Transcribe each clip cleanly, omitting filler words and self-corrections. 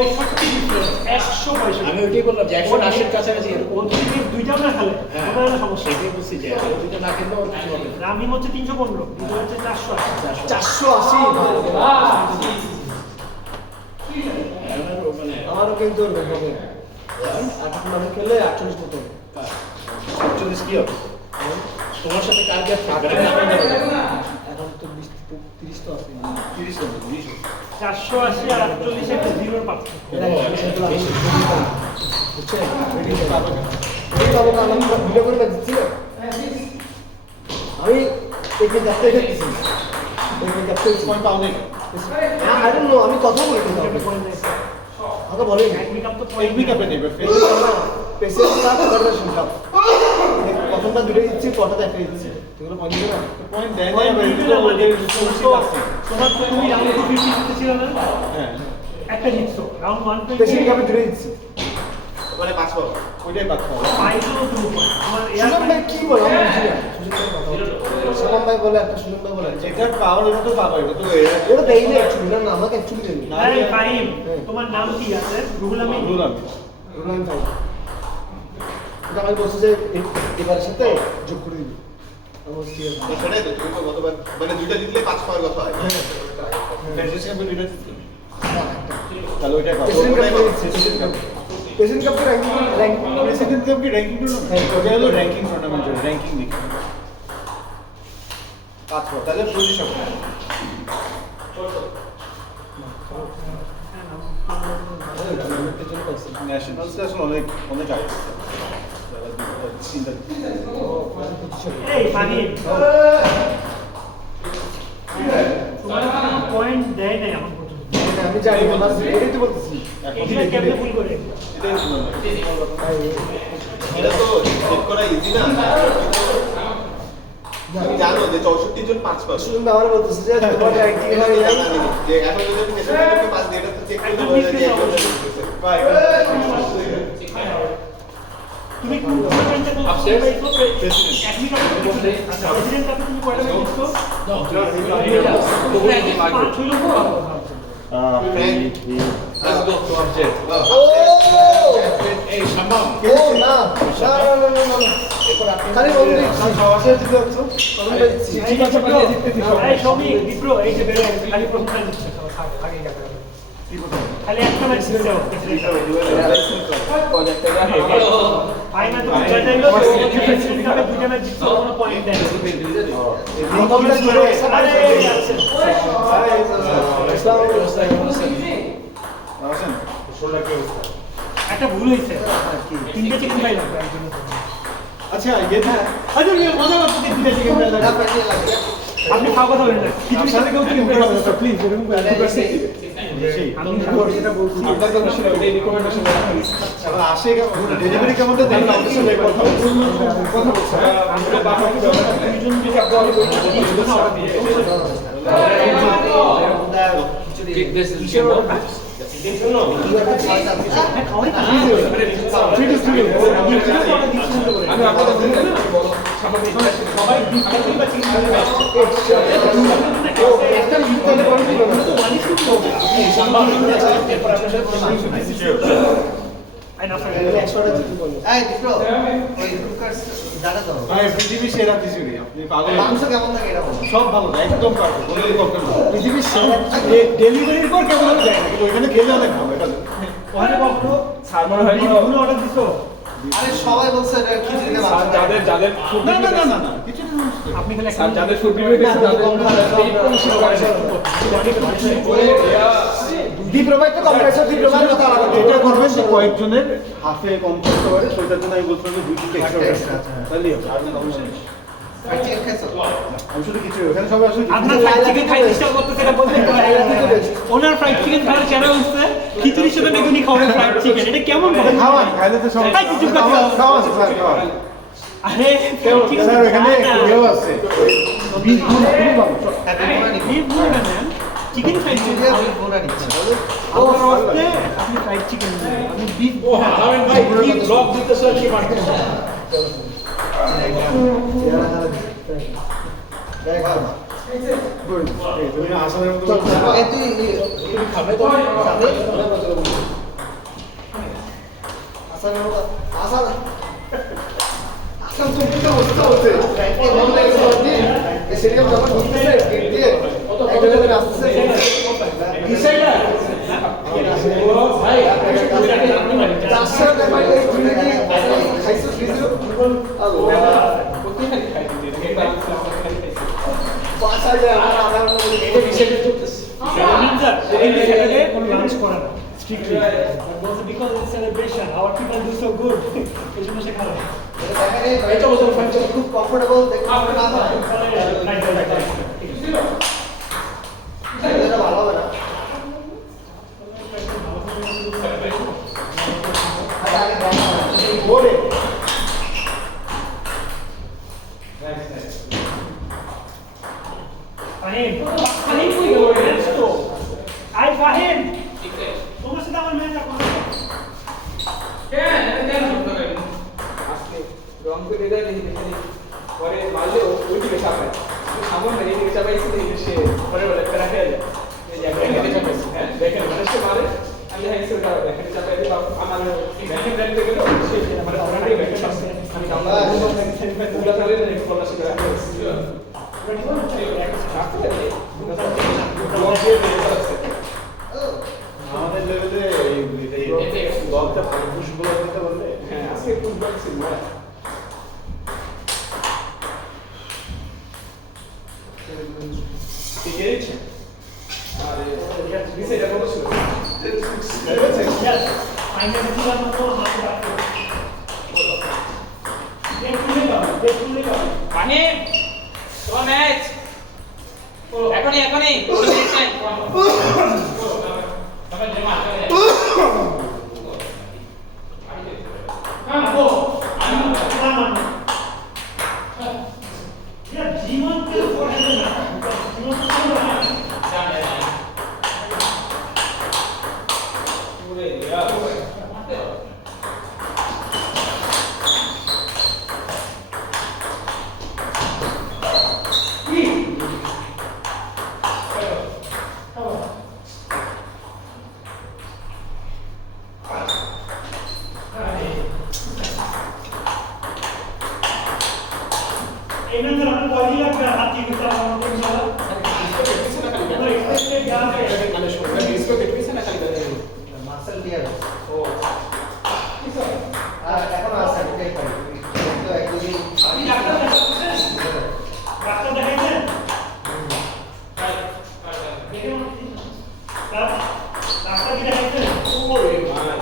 65 difference 165 আমি ওইটাই বললাম যে 180 এর কাছাকাছি ও যদি দুইটাও না খেলে ওটা হলো সমস্যা। সেটাই বুঝছি যে দুইটা না খেললে ওর কিছু হবে না। রামিম হচ্ছে 315 কিন্তু হচ্ছে 480 480 মানে আমারও কিন্তু হবে 8 নামে খেলে 48 মতো 48 কি হবে তোমার সাথে কার গ্যাপ থাকবে এখন তো 20 30 তো আছে 30 হবে 20 480 আর 48 একটা জিরোর পার্থক্য। বুঝছেন রেডি পাবো না আমি ভিডিও করে দিচ্ছি না আমি একে দেখতে দেখতেছি একে দেখতে পয়েন্ট পাবো না আই ডোন্ট নো আমি কথা বলি কিন্তু আমাকে বলেন টেকনিক্যাল তো এক উইকেটে নেবে পেসেন্ট কাপ ফেডারেশন কাপ প্রথমটা দুটো দিচ্ছি পরটা একটা দিচ্ছি এগুলো পয়েন্ট দিবে না পয়েন্ট দেয় না পয়েন্ট এবার দিবে না মানে তো তোমার তো তুমি রাউন্ড 250 জিতেছিল না হ্যাঁ একটা জিতছো রাউন্ড 120 পেসেন্ট কাপে দুটো দিচ্ছি মানে পাস পাবো ওইটাই পাস পাবো পাইছো তুমি তোমার সুজন ভাই কি বলে আমি বুঝি না সুজন ভাই বলে একটা সুজন ভাই বলে এটা পাওয়ার এটা তো পাবো এটা তো ওটা দেই না অ্যাকচুয়ালি না আমাকে অ্যাকচুয়ালি দেই না আরে ফাহিম তোমার নাম কি আছে রুহুল আমিন বললাম রুলান ভাই এটা আমি বলছি যে এবারের সাথে যোগ করে দিবি আমার ঠিক আছে সেটাই তো তুমি তো গতবার মানে দুইটা জিতলে 5 পাওয়ার কথা হয় ফেডারেশন কাপে দুইটা তাহলে ওইটাই পাবো president cup ranking president cup কি র্যাঙ্কিং টুর্নামেন্ট ওটা হলো র্যাঙ্কিং টুর্নামেন্ট র্যাঙ্কিং দেখি পাঁচ পাবো তাহলে পজিশন ন্যাশনালস আসলে অনেক অনেক আগে চিন্তা এই ফাহিম তোমার পয়েন্ট দেয় না এখন পর্যন্ত আমি জানি আমার এটাই তো বলতেছি এটা কেমনে ভুল করে এটাই এটা তো চেক করা ইজি না তুমি জানো যে 64 জন 5 পাবে সুজন ভাই আমার বলতেছে যে তোমার র্যাঙ্কিং এটা হয় তো নাই জানা নেই যে এখন যদি তুমি নেশনালকে 5 দিয়ে এটা তো চেক করতে পারবে যে একজন ভাই তুমি কোন টুর্নামেন্টে তো পাইছো টেকনিক্যাল আচ্ছা প্রেসিডেন্ট কাপে তুমি কয়টা ম্যাচ জিতছো পাঁচ হইলো তো Let's go to object. ও এই সম্ভব ও না খালি বলতে সবাই দিতে যাচ্ছ ঠিক আছে এই সবই বিপ্রো এই যে বেরো খালি প্রশ্ন দিচ্ছে আগে আগে খালি একটা ম্যাচ জিতছো আই না তুমি জানাইলো প্রেসিডেন্ট কাপে দুইটা ম্যাচ জিতছো কোনো পয়েন্ট দেয় আরে আসেন একটা ভুল হইছে তিনটা চিকেন ফ্রাই লাগবে আচ্ছা ये था আরে ये মজা করতে তিনটা চিকেন ফ্রাই লাগবে আপনি খাওয়া কথা বলেন না কিছু সাথে কেউ চিকেন ফ্রাই লাগবে প্লিজ এরকম আমি যেটা বলছি আপনার তো বেশি ওইটাই রিকমেন্ডেশন আবার আসে ডেলিভারি কেমন তো দেখলাম অবশ্যই এই কথা কথা বলছে আমরা বাকি দুইজন যদি আপনারা আমি আপনাদের পৃথিবীর সেরা খিচুড়ি আপনি পাগল সব ভালো একদম পারফেক্ট কোনো প্রবলেম নেই পৃথিবীর সেরা ডেলিভারির পর কেমন হবে যায় না কিন্তু ওইখানে খেলে অনেক ভালো এটা ওখানে কখনো সার্ভার হয় কোনো অর্ডার দিছো সবাই বলছে এটা খিচুড়ি না যাদের যাদের ফুড না না না না না কিছু না আপনি খালি স্যার যাদের ফুড রিভিউ আছে তাদের ডিপ্লোমায় তো কম্প্রেসর ডিপ্লোমার কথা আলাদা এটা করবেন যে কয়েকজনের হাফে কম করতে পারে সেটার জন্য আমি বলছিলাম যে 2-3 এক্সট্রা তাহলে আর না অবশ্যই চিকেন খাইছো আমি শুধু কিছু ওখানে সবাই আসলে আপনার ফ্রাইড চিকেন খাইতে ইচ্ছা করতে সেটা বলতে ওনার ফ্রাইড চিকেন খাওয়ার চ্যানেল হচ্ছে খিচুড়ির সাথে নাকি উনি খাওয়ার ফ্রাইড চিকেন এটা কেমন কথা খাওয়ান খাইলে তো সবাই এই কিছু কথা খাওয়ান স্যার খাওয়ান আরে স্যার এখানে ইয়েও আছে বিফ খুবই ভালো বিফ ভুল না ম্যাম চিকেন ফ্রাইড চিকেন ও হচ্ছে আপনি ফ্রাইড চিকেন আপনি বিফ ও হারামেন ভাই কি ব্লগ দিতেছ কি মারতেছ গুড তুমি আসামের মতো তুই খাবে তো আসান চমকিত অবস্থা হচ্ছে সেরকম যখন ঢুকতেছে গেট দিয়ে একজন আসতেছে চারশো টাকা খাইছো ফ্রিজে 5,000 আমার এটা বিষয়টা চলতেছে কোনো লাঞ্চ করে না strictly but because it's celebration our people do so good এই জন্য সে খাবে এটা খুব কমফোর্টেবল দেখতে না হয় এটা ভালো হবে না বোর্ডে Fahim কই গেল রেস্ট তো আই ফাহিম তোমার সাথে আমার ম্যাচ আছে আজকে রং করে দেয় দেখি পরে মারলে ওই দিকে চাপায় সামনে এই দিকে চাপাইছে দেখি সে পরে বলে ফেরা খেলে এই জায়গায় দেখে চাপাইছে হ্যাঁ দেখেন মানে সে মারে আমি হাইছে ওটা দেখেন চাপাই দিয়ে আমার ব্যাটিং ব্যাটিং গেল সে মানে অলরেডি ব্যাটিং আছে আমি কামলা পুরো তাহলে নেক্সট বল আসে আমাদের লেভেলে এই বলটা ভালো পুশগুলো দিতে বললে হ্যাঁ আজকে ফুটবল ছিল ঠিক আছে আরে নিচে এটা বলো ছিল yes ফাইনাল দিলাম তো হাত রাখো দেখুন ফাহিম তোমার ম্যাচ এখনই মিনিট টাইম তবে জমা করে জীবন পেলে পড়ে না জীবন তো না পুরো ইয়া এই নম্বর আপনার বডি লাগবে হাত দিয়ে করতে হবে ইনশাআল্লাহ এক্সপেক্টেড গান মানে শুনতে ডিসকো দেখতেছ না খালি মাসেল টিয়ার ও আর এখন আছে এটাই পাই তো একদিন আপনি ডাক্তার দেখাচ্ছেন ডাক্তার দেখাইছেন দেখুন ডাক্তার কি দেখাইছেন ওরে ভাই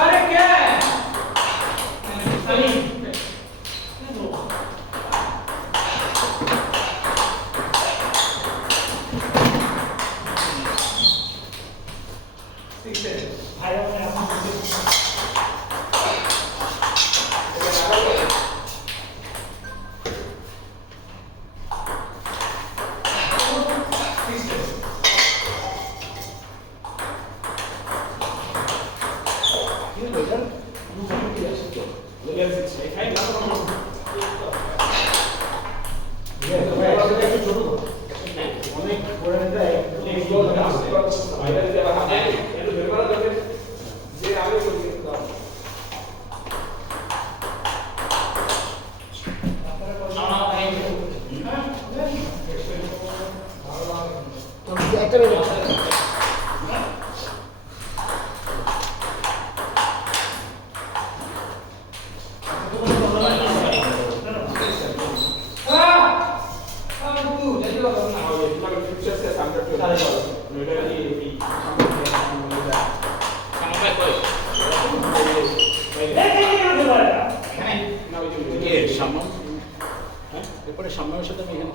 আরে কে ভাই আপনি একটা মিনিট সামনে কই কে সামনে হ্যাঁ এরপরে সামনের সাথে আমি এখানে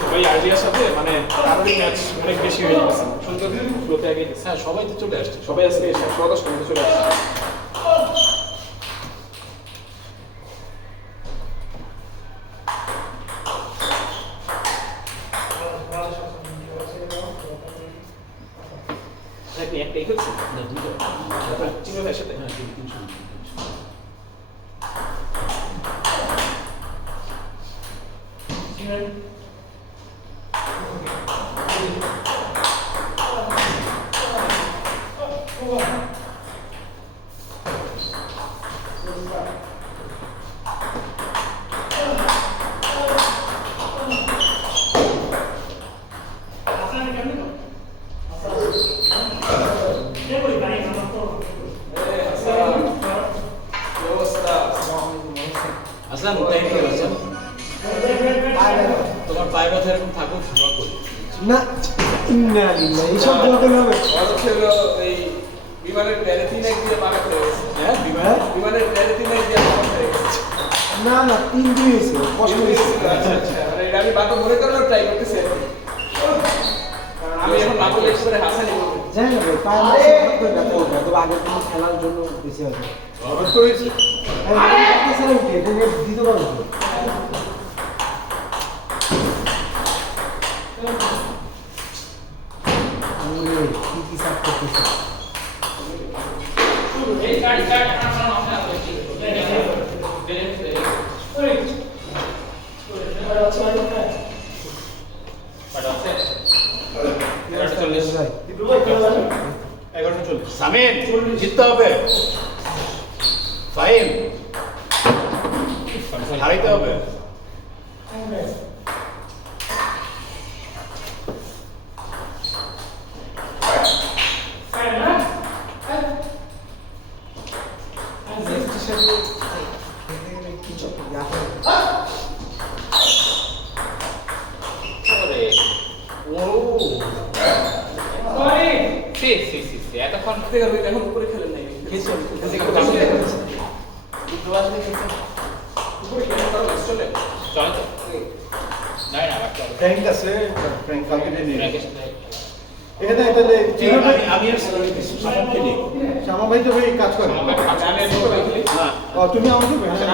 সবাই আইডিয়ার সাথে মানে কারোরই ম্যাচ অনেক বেশি হয়ে গেছে সুন্দর ফ্লোতে আগে হ্যাঁ সবাই তো চলে আসছে সবাই আজকে 110 মিনিটে চলে আসছে একটাই হচ্ছে না দুটো চিনো ভাইয়ের সাথে হ্যাঁ 300 Management. আসলাম থ্যাংক ইউ আসলাম তোমার পায়ে ব্যথা এরকম থাকুক দোয়া করি না না না এইসব দোয়া করলে হবে বড় ছিল এই বিমানের প্যারেথিন একদিকে বাগাত হয়ে গেছে হ্যাঁ বিবাহ বিমানের প্যারেথিন একদিকে বাগাত হয়ে গেছে না না 3 দিন হয়েছে কষ্ট হয়েছে আচ্ছা আচ্ছা মানে এটা আমি বাতো মনে করার ট্রাই করতেছি আর কি। কারণ আমি এখন বাতো লেক্স করে হাসানি করবো জানি না ভাই পায়ের মাসে ব্যথা হবে তবে আগের দিন খেলার জন্য বেশি হবে অবশ্য হয়েছে আরে স্যার উঠে তুমি দিতে পারো তো? ওরে, কি সাপ করতেছে এই স্টার্ট স্টার্ট আমরা আমরা ভাই 1140 সামিন জিততে হবে ফাইম হারাইতে হবে ওরে ও সি সি সি সি এতক্ষণ থেকে আমি এখন উপরে খেলেন নাই খেলছে উপরে খেলেন কারণ চলে চলে তো নাই না রাখতে হবে ফ্র্যাঙ্ক আছে ফ্র্যাঙ্ক কালকে দিয়ে নিয়ে ব্র্যাকেট সাথে এখানে তাহলে চিন্তা আমি আর সামন খেলি শ্যামা ভাই তো ভাই কাজ করে আমি ছোট ভাই খেলি হ্যাঁ তুমি আমাকে আমি